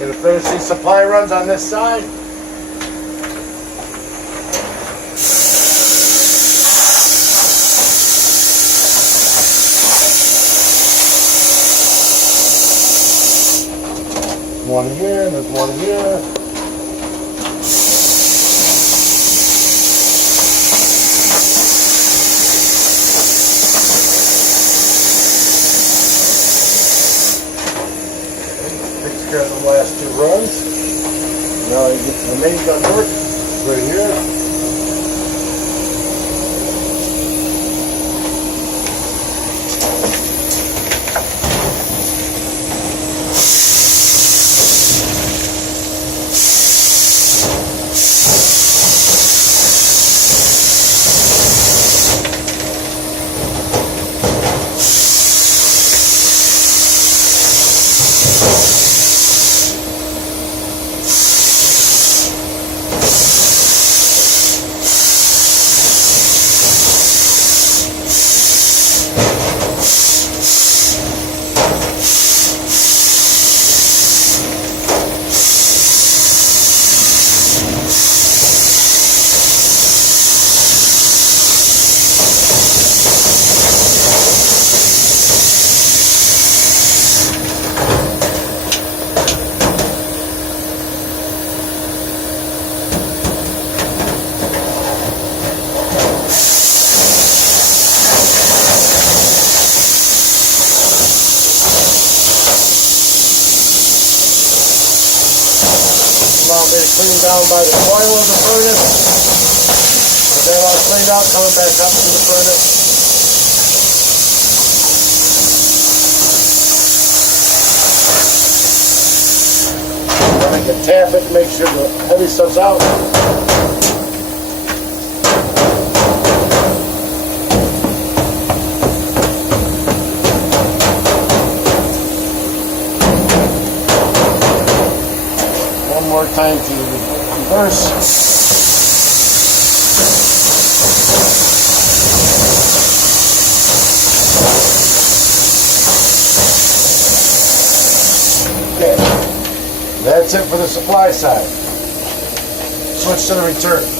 Gonna finish these supply runs on this side. One here, there's one here. Takes care of the last two runs. Now I get to the main gun work right here. Allow me to clean down by the coil of the furnace. With that all cleaned out, coming back up to the furnace. Then I can tap it to make sure the heavy stuff's out. More time to reverse. Okay, that's it for the supply side. Switch to the return.